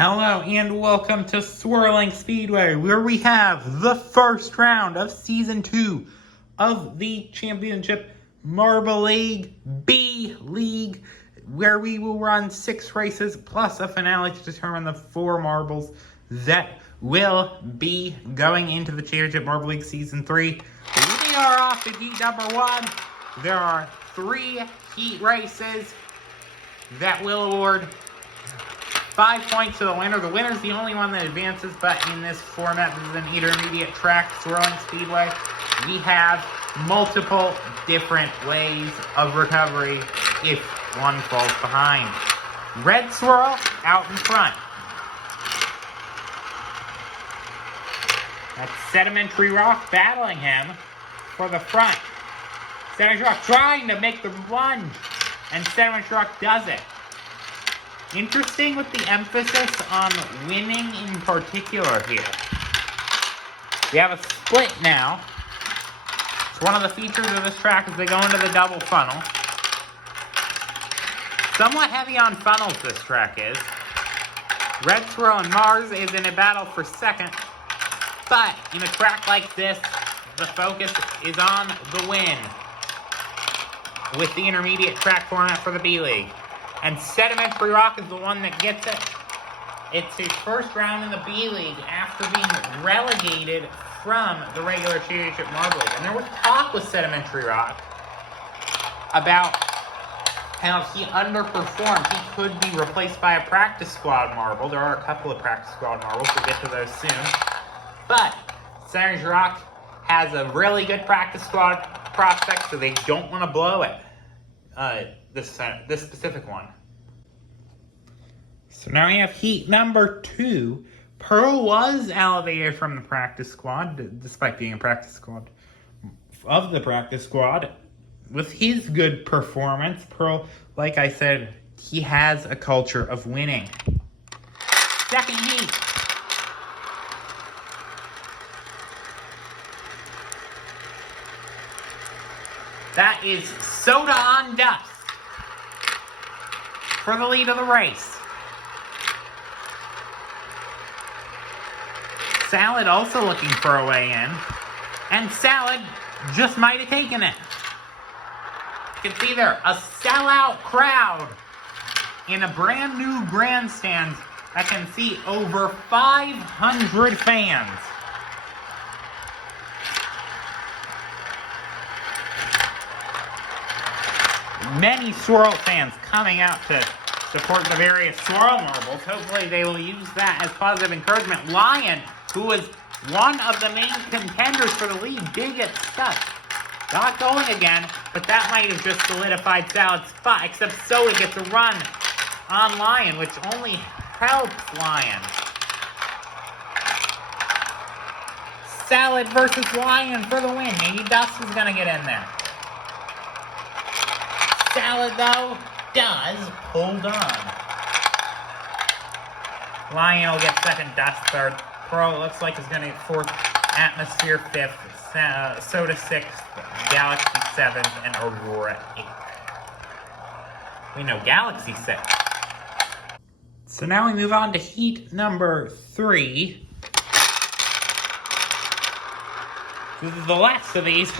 Hello and welcome to Swirling Speedway, where we have the first round of Season 2 of the Championship Marble League B League, where we will run 6 races plus a finale to determine the 4 marbles that will be going into the Championship Marble League Season 3. We are off to heat number 1. There are 3 heat races that will award 5 points to the winner. The winner is the only one that advances, but in this format, this is an intermediate track, Swirling Speedway. We have multiple different ways of recovery if one falls behind. Red Swirl out in front. That's Sedimentary Rock battling him for the front. Sedimentary Rock trying to make the lunge, and Sedimentary Rock does it. Interesting with the emphasis on winning in particular here. We have a split now. It's one of the features of this track as they go into the double funnel. Somewhat heavy on funnels this track is. Red Swirl and Mars is in a battle for second. But in a track like this, the focus is on the win with the intermediate track format for the B-League. And Sedimentary Rock is the one that gets it. It's his first round in the B-League after being relegated from the regular Championship Marble League. And there was talk with Sedimentary Rock about how he underperformed. He could be replaced by a practice squad marble. There are a couple of practice squad marbles. We'll get to those soon. But Sedimentary Rock has a really good practice squad prospect, so they don't want to blow it. This specific one. So now we have heat number 2. Pearl was elevated from the practice squad, despite being a practice squad of the practice squad. With his good performance, Pearl, like I said, he has a culture of winning. Second heat. That is Soda on Dust for the lead of the race. Salad also looking for a way in. And Salad just might have taken it. You can see there a sellout crowd in a brand new grandstand that can see over 500 fans. Many Swirl fans coming out to support the various Swirl marbles. Hopefully they will use that as positive encouragement. Lion, who was one of the main contenders for the lead, did get stuck. Got going again, but that might have just solidified Salad's spot, except Soda gets a run on Lion, which only helps Lion. Salad versus Lion for the win. Maybe Dust is going to get in there. Salad, though, does hold on. Lion will get second, Dust third. Pearl looks like is going to get fourth. Atmosphere fifth. Soda sixth. Galaxy seventh. And Aurora eighth. We know Galaxy sixth. So now we move on to heat number 3. This is the last of these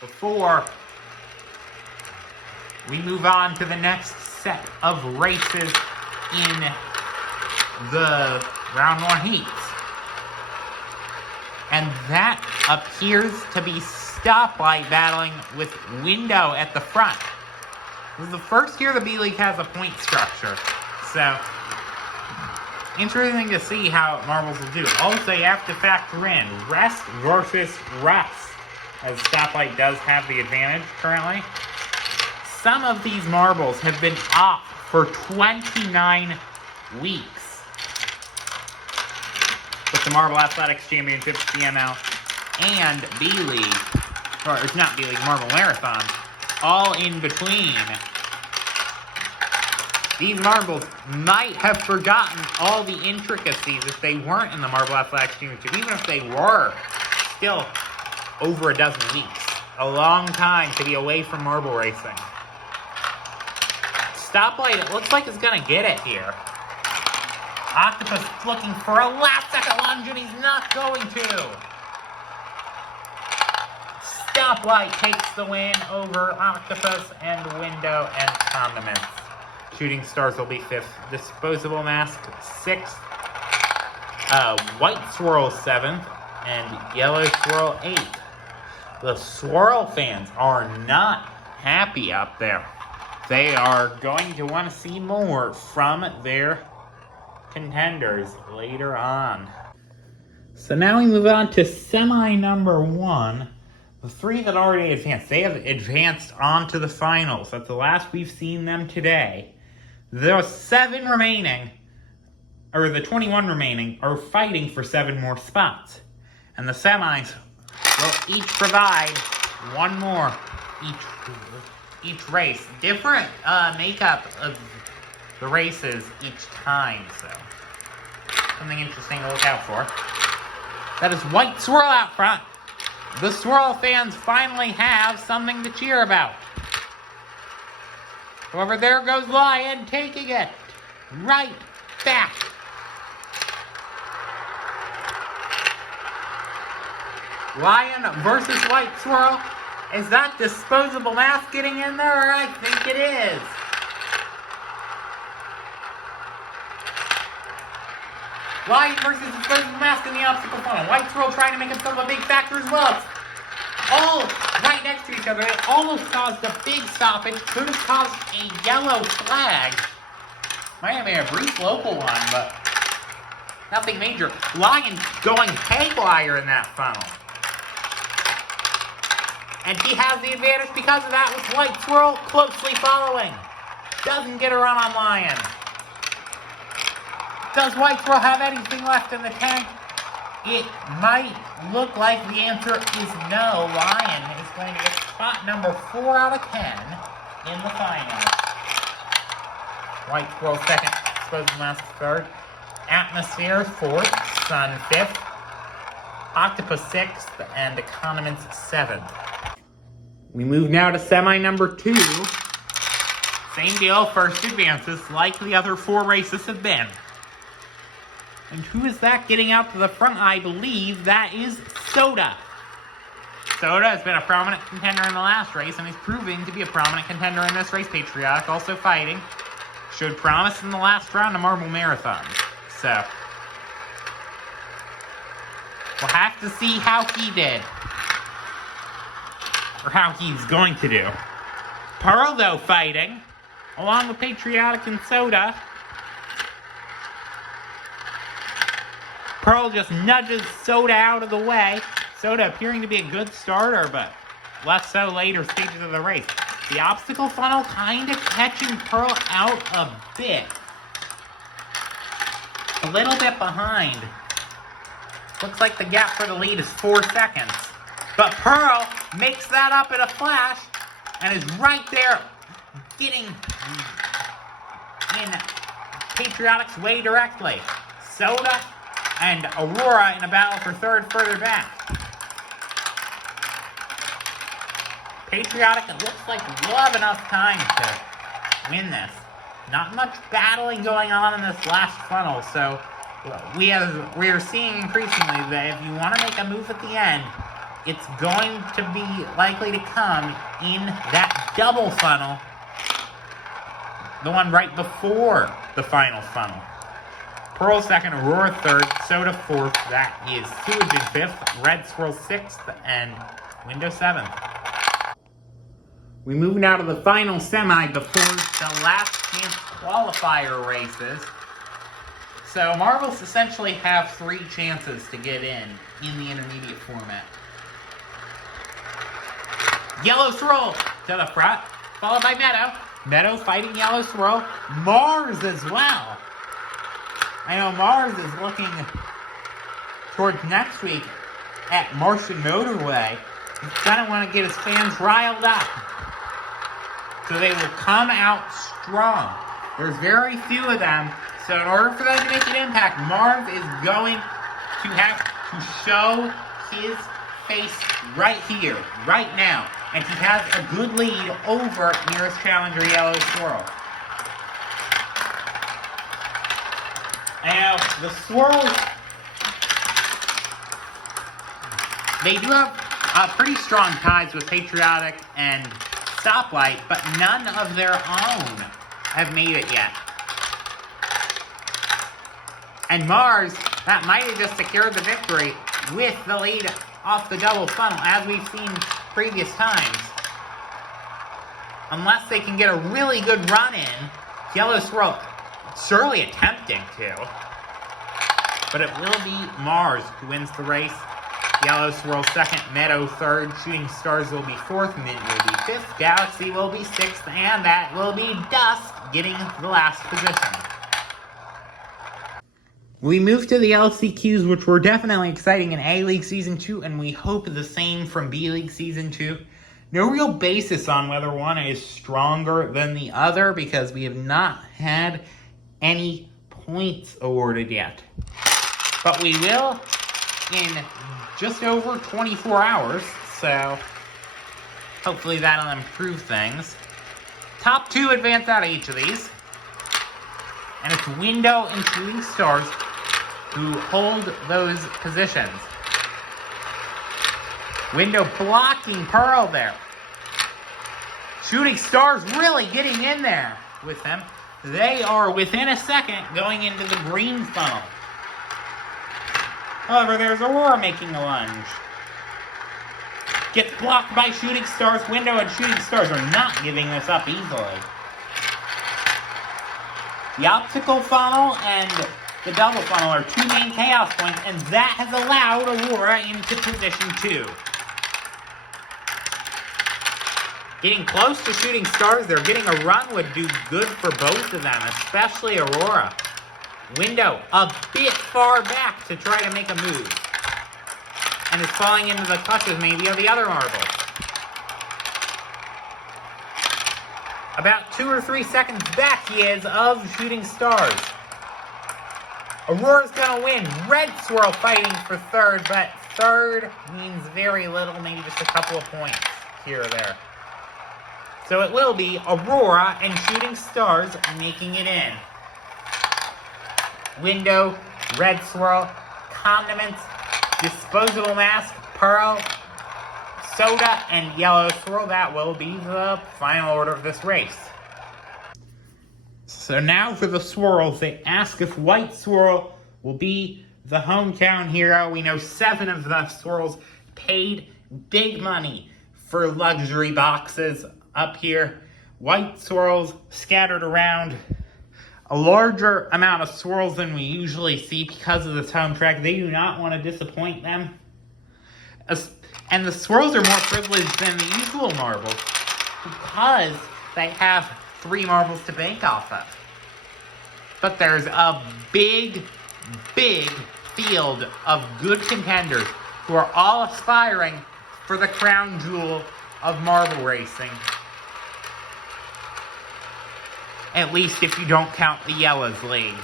before we move on to the next set of races in the round 1 heats. And that appears to be Stoplight battling with Window at the front. This is the first year the B-League has a point structure. So, interesting to see how marbles will do. Also, you have to factor in Rest versus Rust, as Stoplight does have the advantage currently. Some of these marbles have been off for 29 weeks. With the Marble Athletics Championship, CML, and B-League, or it's not B-League, Marble Marathon, all in between. These marbles might have forgotten all the intricacies if they weren't in the Marble Athletics Championship, even if they were still over a dozen weeks. A long time to be away from marble racing. Stoplight, it looks like it's going to get it here. Octopus looking for a last-second lunge, and he's not going to. Stoplight takes the win over Octopus and Window and Condiments. Shooting Stars will be 5th. Disposable Mask 6th. White Swirl 7th. And Yellow Swirl 8th. The Swirl fans are not happy up there. They are going to want to see more from their contenders later on. So now we move on to semi number 1. The 3 that already advanced, they have advanced on to the finals. That's the last we've seen them today. The 7 remaining, or the 21 remaining, are fighting for 7 more spots. And the semis will each provide 1 more each race. Different makeup of the races each time, so something interesting to look out for. That is White Swirl out front. The Swirl fans finally have something to cheer about. However, there goes Lion taking it right back. Lion versus White Swirl. Is that Disposable Mask getting in there? I think it is. Lion versus Disposable Mask in the obstacle funnel. White Swirl trying to make himself a big factor as well. It's all right next to each other. It almost caused a big stoppage. Could have caused a yellow flag. Might have been a brief local one, but nothing major. Lion going haywire in that funnel. And he has the advantage because of that, with White Swirl closely following. Doesn't get a run on Lion. Does White Swirl have anything left in the tank? It might look like the answer is no. Lion is going to get spot number 4 out of 10 in the final. White Swirl 2nd, Disposable Mask 3rd, Atmosphere 4th, Sun 5th, Octopus 6th, and Condiments 7th. We move now to semi number 2. Same deal, first advances, like the other 4 races have been. And who is that getting out to the front? I believe that is Soda. Soda has been a prominent contender in the last race, and is proving to be a prominent contender in this race. Patriotic also fighting. Showed promise in the last round of Marble Marathons. So, we'll have to see how he did. Or how he's going to do. Pearl, though, fighting. Along with Patriotic and Soda. Pearl just nudges Soda out of the way. Soda appearing to be a good starter, but less so later stages of the race. The obstacle funnel kind of catching Pearl out a bit. A little bit behind. Looks like the gap for the lead is 4 seconds. But Pearl makes that up in a flash and is right there getting in Patriotic's way directly. Soda and Aurora in a battle for 3rd further back. Patriotic, it looks like we'll have enough time to win this. Not much battling going on in this last funnel, so we are seeing increasingly that if you want to make a move at the end, it's going to be likely to come in that double funnel, the one right before the final funnel. Pearl 2nd, Aurora 3rd, Soda 4th, that is Sewage in 5th, Red Swirl 6th, and Window 7th. We move now to the final semi before the last chance qualifier races. So Marbles essentially have 3 chances to get in the intermediate format. Yellow Swirl to the front, followed by Meadow. Meadow fighting Yellow Swirl. Mars as well. I know Mars is looking towards next week at Martian Motorway. He's going to want to get his fans riled up, so they will come out strong. There's very few of them, so in order for them to make an impact, Marv is going to have to show his face right here, right now. And he has a good lead over nearest challenger Yellow Swirl. Now, the swirls, they do have pretty strong ties with Patriotic and Stoplight, but none of their own have made it yet. And Mars, that might have just secured the victory with the lead off the double funnel, as we've seen previous times. Unless they can get a really good run in, Yellow Swirl surely attempting to. But it will be Mars who wins the race. Yellow Swirl second, Meadow third, Shooting Stars will be fourth, Mint will be fifth, Galaxy will be sixth, and that will be Dust getting the last position. We move to the LCQs, which were definitely exciting in A-League Season 2, and we hope the same from B-League Season 2. No real basis on whether one is stronger than the other, because we have not had any points awarded yet. But we will in just over 24 hours, so hopefully that'll improve things. Top two advance out of each of these. And it's Window and Shooting Stars who hold those positions. Window blocking Pearl there. Shooting Stars really getting in there with them. They are within a second going into the green funnel. However, there's Aurora making a lunge. Gets blocked by Shooting Stars. Window and Shooting Stars are not giving this up easily. The optical funnel and the double funnel are two main chaos points, and that has allowed Aurora into position 2. Getting close to Shooting Stars, they're getting a run would do good for both of them, especially Aurora. Window a bit far back to try to make a move. And is falling into the clutches maybe of the other marble. About 2 or 3 seconds back he is of Shooting Stars. Aurora's gonna win. Red Swirl fighting for third, but third means very little, maybe just a couple of points here or there. So it will be Aurora and Shooting Stars making it in. Window, Red Swirl, Condiments, Disposable Mask, Pearl, Soda, and Yellow Swirl. That will be the final order of this race. So now for the swirls, they ask if White Swirl will be the hometown hero. We know 7 of the swirls paid big money for luxury boxes up here. White swirls scattered around. A larger amount of swirls than we usually see because of this home track. They do not want to disappoint them. And the swirls are more privileged than the usual marbles because they have 3 marbles to bank off of. But there's a big, big field of good contenders who are all aspiring for the crown jewel of marble racing. At least if you don't count the Yellows League.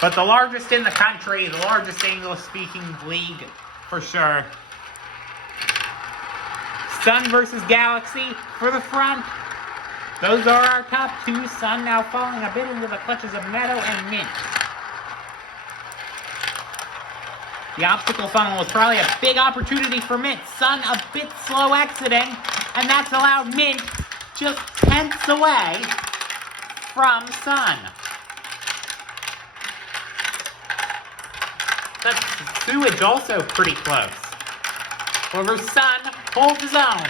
But the largest in the country, the largest English-speaking league for sure. Sun versus Galaxy for the front. Those are our top 2. Sun now falling a bit into the clutches of Meadow and Mint. The optical funnel was probably a big opportunity for Mint. Sun a bit slow exiting, and that's allowed Mint just tenths away from Sun. But Sewage also pretty close. However, Sun holds his own.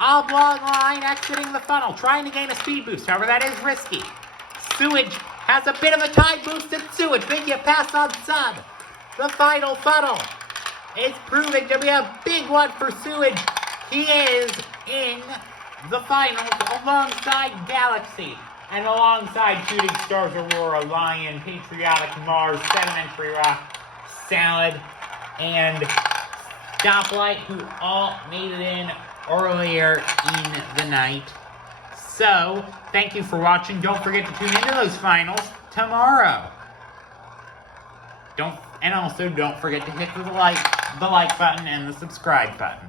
Oblong line exiting the funnel, trying to gain a speed boost. However, that is risky. Sewage has a bit of a tide boost at Sewage. Big get past on Sun. The final funnel is proving to be a big one for Sewage. He is in the finals alongside Galaxy and alongside Shooting Stars, Aurora, Lion, Patriotic, Mars, Sedimentary Rock, Salad, and Stoplight, who all made it in earlier in the night. So, thank you for watching. Don't forget to tune into those finals tomorrow. Also don't forget to hit the like button and the subscribe button.